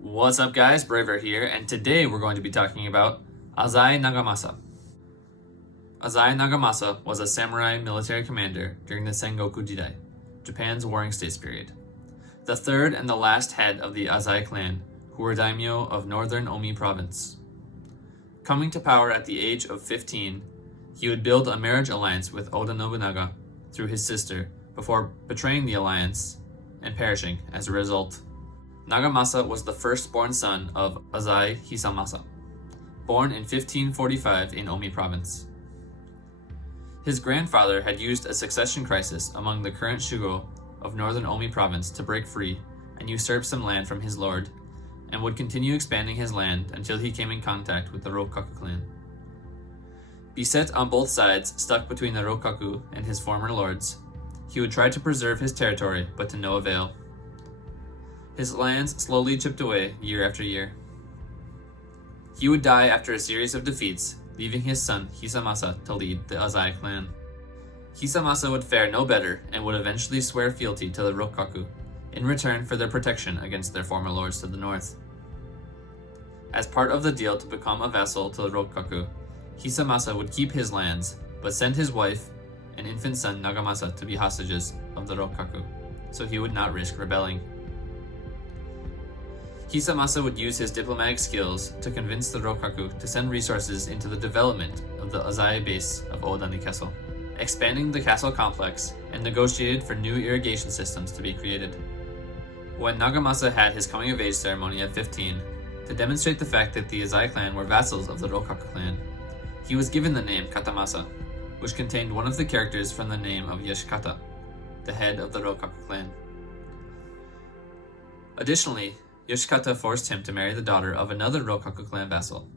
What's up guys, Braver here, and today we're going to be talking about Azai Nagamasa. Azai Nagamasa was a samurai military commander during the Sengoku Jidai, Japan's Warring States period. The third and the last head of the Azai clan, who were Daimyo of northern Omi province. Coming to power at the age of 15, he would build a marriage alliance with Oda Nobunaga through his sister before betraying the alliance and perishing as a result. Nagamasa was the firstborn son of Azai Hisamasa, born in 1545 in Omi province. His grandfather had used a succession crisis among the current Shugo of northern Omi province to break free and usurp some land from his lord, and would continue expanding his land until he came in contact with the Rokkaku clan. Beset on both sides, stuck between the Rokkaku and his former lords, he would try to preserve his territory, but to no avail. His lands slowly chipped away year after year. He would die after a series of defeats, leaving his son Hisamasa to lead the Azai clan. Hisamasa would fare no better and would eventually swear fealty to the Rokkaku in return for their protection against their former lords to the north. As part of the deal to become a vassal to the Rokkaku, Hisamasa would keep his lands, but send his wife and infant son Nagamasa to be hostages of the Rokkaku, so he would not risk rebelling. Hisamasa would use his diplomatic skills to convince the Rokkaku to send resources into the development of the Azai base of Oda Castle, expanding the castle complex, and negotiated for new irrigation systems to be created. When Nagamasa had his coming-of-age ceremony at 15, to demonstrate the fact that the Azai clan were vassals of the Rokkaku clan, he was given the name Katamasa, which contained one of the characters from the name of Yoshikawa, the head of the Rokkaku clan. Additionally, Yoshikawa forced him to marry the daughter of another Rokkaku clan vassal.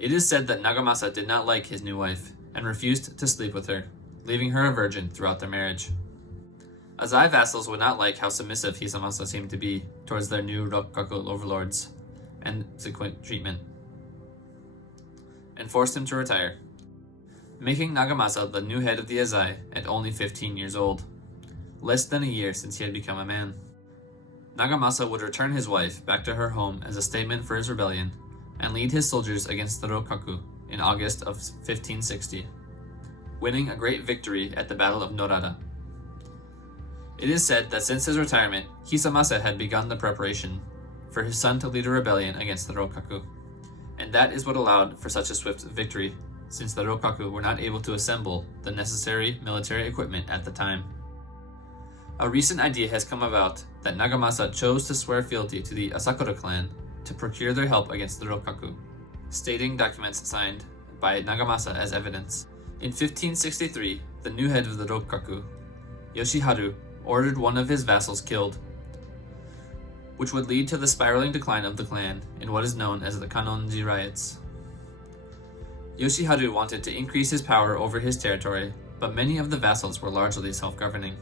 It is said that Nagamasa did not like his new wife and refused to sleep with her, leaving her a virgin throughout their marriage. Azai vassals would not like how submissive Hisamasa seemed to be towards their new Rokkaku overlords and subsequent treatment, and forced him to retire, making Nagamasa the new head of the Azai at only 15 years old, less than a year since he had become a man. Nagamasa would return his wife back to her home as a statement for his rebellion and lead his soldiers against the Rokkaku in August of 1560, winning a great victory at the Battle of Norada. It is said that since his retirement, Hisamasa had begun the preparation for his son to lead a rebellion against the Rokkaku, and that is what allowed for such a swift victory, since the Rokkaku were not able to assemble the necessary military equipment at the time. A recent idea has come about that Nagamasa chose to swear fealty to the Asakura clan to procure their help against the Rokkaku, stating documents signed by Nagamasa as evidence. In 1563, the new head of the Rokkaku, Yoshiharu, ordered one of his vassals killed, which would lead to the spiraling decline of the clan in what is known as the Kanonji riots. Yoshiharu wanted to increase his power over his territory, but many of the vassals were largely self-governing.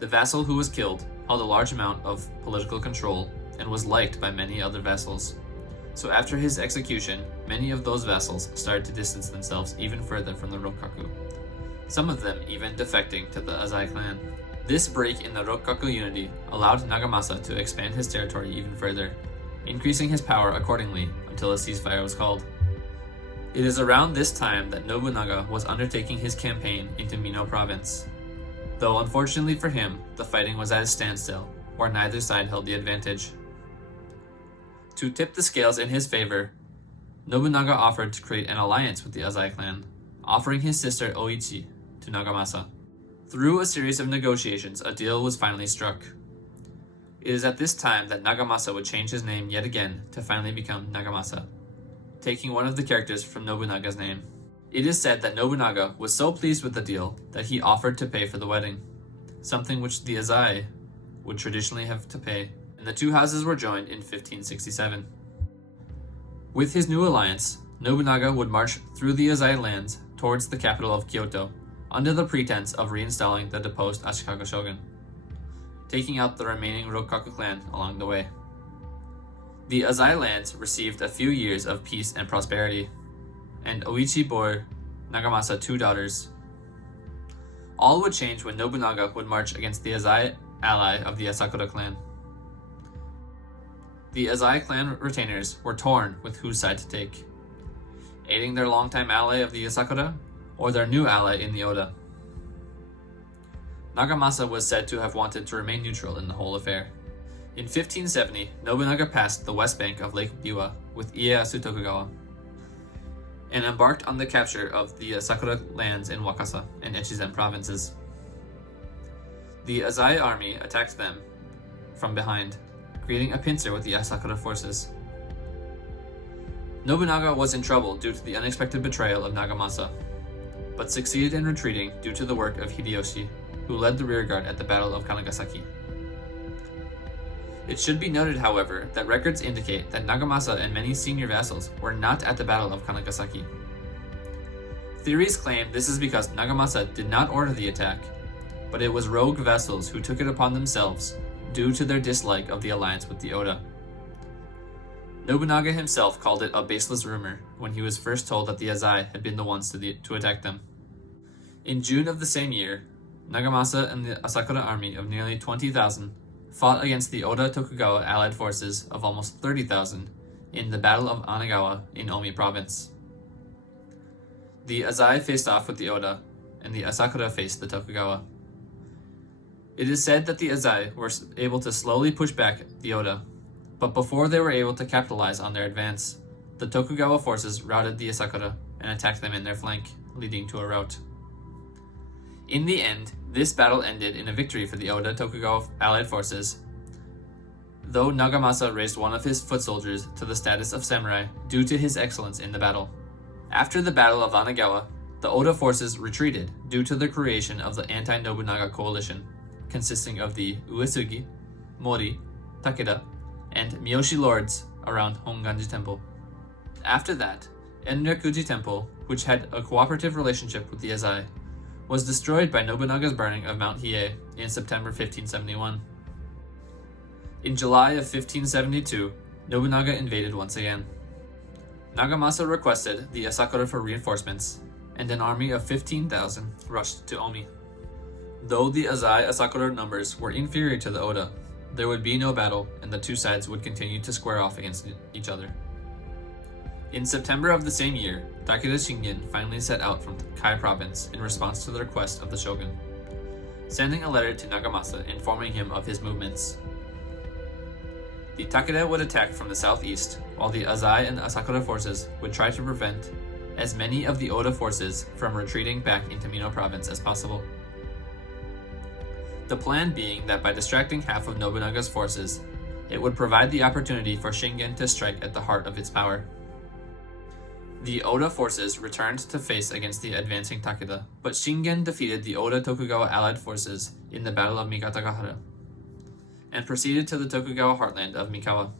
The vassal who was killed held a large amount of political control and was liked by many other vassals. So after his execution, many of those vassals started to distance themselves even further from the Rokkaku, some of them even defecting to the Azai clan. This break in the Rokkaku unity allowed Nagamasa to expand his territory even further, increasing his power accordingly until a ceasefire was called. It is around this time that Nobunaga was undertaking his campaign into Mino province, though unfortunately for him, the fighting was at a standstill, where neither side held the advantage. To tip the scales in his favor, Nobunaga offered to create an alliance with the Azai clan, offering his sister Oichi to Nagamasa. Through a series of negotiations, a deal was finally struck. It is at this time that Nagamasa would change his name yet again to finally become Nagamasa, taking one of the characters from Nobunaga's name. It is said that Nobunaga was so pleased with the deal that he offered to pay for the wedding, something which the Azai would traditionally have to pay, and the two houses were joined in 1567. With his new alliance, Nobunaga would march through the Azai lands towards the capital of Kyoto, under the pretense of reinstalling the deposed Ashikaga shogun, taking out the remaining Rokkaku clan along the way. The Azai lands received a few years of peace and prosperity, and Oichi bore Nagamasa 2 daughters. All would change when Nobunaga would march against the Azai ally of the Asakura clan. The Azai clan retainers were torn with whose side to take, aiding their longtime ally of the Asakura or their new ally in the Oda. Nagamasa was said to have wanted to remain neutral in the whole affair. In 1570, Nobunaga passed the west bank of Lake Biwa with Ieyasu Tokugawa and embarked on the capture of the Asakura lands in Wakasa and Echizen provinces. The Azai army attacked them from behind, creating a pincer with the Asakura forces. Nobunaga was in trouble due to the unexpected betrayal of Nagamasa, but succeeded in retreating due to the work of Hideyoshi, who led the rearguard at the Battle of Kanagasaki. It should be noted, however, that records indicate that Nagamasa and many senior vassals were not at the Battle of Kanagasaki. Theories claim this is because Nagamasa did not order the attack, but it was rogue vassals who took it upon themselves due to their dislike of the alliance with the Oda. Nobunaga himself called it a baseless rumor when he was first told that the Azai had been the ones to attack them. In June of the same year, Nagamasa and the Asakura army of nearly 20,000 fought against the Oda Tokugawa allied forces of almost 30,000 in the Battle of Anagawa in Omi province. The Azai faced off with the Oda, and the Asakura faced the Tokugawa. It is said that the Azai were able to slowly push back the Oda, but before they were able to capitalize on their advance, the Tokugawa forces routed the Asakura and attacked them in their flank, leading to a rout. In the end, this battle ended in a victory for the Oda Tokugawa allied forces, though Nagamasa raised one of his foot soldiers to the status of samurai due to his excellence in the battle. After the Battle of Anagawa, the Oda forces retreated due to the creation of the anti-Nobunaga coalition, consisting of the Uesugi, Mori, Takeda, and Miyoshi lords around Honganji Temple. After that, Enryakuji Temple, which had a cooperative relationship with the Azai, was destroyed by Nobunaga's burning of Mount Hiei in September 1571. In July of 1572, Nobunaga invaded once again. Nagamasa requested the Asakura for reinforcements, and an army of 15,000 rushed to Omi. Though the Azai Asakura numbers were inferior to the Oda, there would be no battle, and the two sides would continue to square off against each other. In September of the same year, Takeda Shingen finally set out from Kai province in response to the request of the shogun, sending a letter to Nagamasa informing him of his movements. The Takeda would attack from the southeast, while the Azai and Asakura forces would try to prevent as many of the Oda forces from retreating back into Mino province as possible. The plan being that by distracting half of Nobunaga's forces, it would provide the opportunity for Shingen to strike at the heart of its power. The Oda forces returned to face against the advancing Takeda, but Shingen defeated the Oda Tokugawa allied forces in the Battle of Migatagahara, and proceeded to the Tokugawa heartland of Mikawa.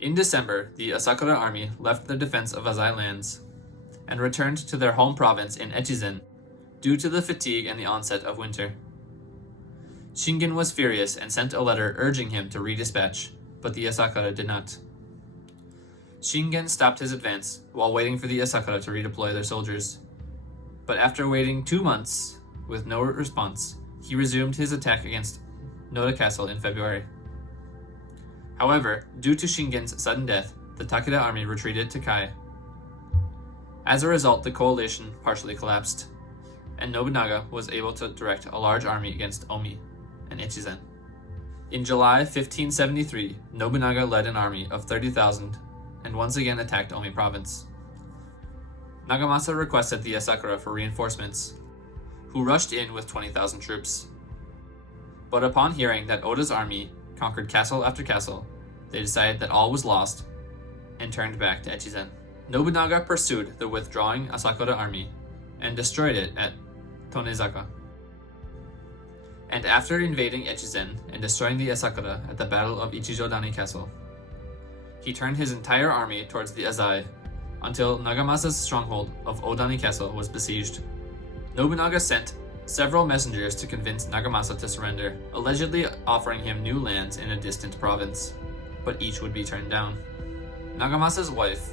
In December, the Asakura army left the defense of Azai lands, and returned to their home province in Echizen, due to the fatigue and the onset of winter. Shingen was furious and sent a letter urging him to redispatch, but the Asakura did not. Shingen stopped his advance while waiting for the Asakura to redeploy their soldiers. But after waiting 2 months with no response, he resumed his attack against Noda Castle in February. However, due to Shingen's sudden death, the Takeda army retreated to Kai. As a result, the coalition partially collapsed, and Nobunaga was able to direct a large army against Omi and Echizen. In July 1573, Nobunaga led an army of 30,000 and once again attacked Omi province. Nagamasa requested the Asakura for reinforcements, who rushed in with 20,000 troops. But upon hearing that Oda's army conquered castle after castle, they decided that all was lost and turned back to Echizen. Nobunaga pursued the withdrawing Asakura army and destroyed it at Tonezaka. And after invading Echizen and destroying the Asakura at the Battle of Ichijodani Castle, he turned his entire army towards the Azai until Nagamasa's stronghold of Odani Castle was besieged. Nobunaga sent several messengers to convince Nagamasa to surrender, allegedly offering him new lands in a distant province, but each would be turned down. Nagamasa's wife,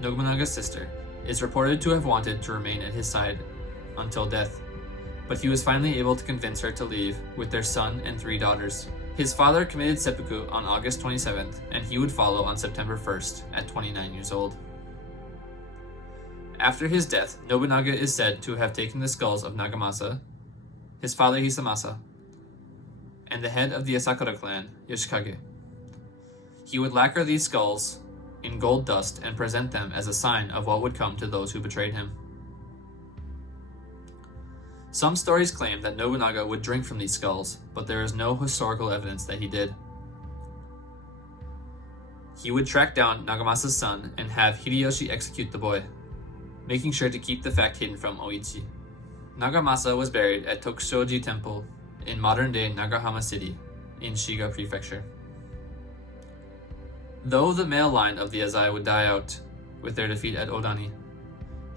Nobunaga's sister, is reported to have wanted to remain at his side until death, but he was finally able to convince her to leave with their son and 3 daughters. His father committed seppuku on August 27th, and he would follow on September 1st at 29 years old. After his death, Nobunaga is said to have taken the skulls of Nagamasa, his father Hisamasa, and the head of the Asakura clan, Yoshikawa. He would lacquer these skulls in gold dust and present them as a sign of what would come to those who betrayed him. Some stories claim that Nobunaga would drink from these skulls, but there is no historical evidence that he did. He would track down Nagamasa's son and have Hideyoshi execute the boy, making sure to keep the fact hidden from Oichi. Nagamasa was buried at Tokushoji Temple in modern-day Nagahama City in Shiga Prefecture. Though the male line of the Azai would die out with their defeat at Odani,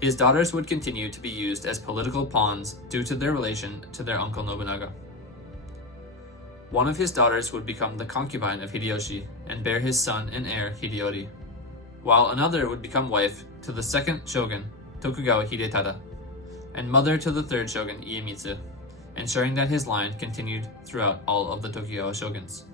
his daughters would continue to be used as political pawns due to their relation to their uncle Nobunaga. One of his daughters would become the concubine of Hideyoshi and bear his son and heir Hideyori, while another would become wife to the second shogun, Tokugawa Hidetada, and mother to the third shogun, Iemitsu, ensuring that his line continued throughout all of the Tokugawa shoguns.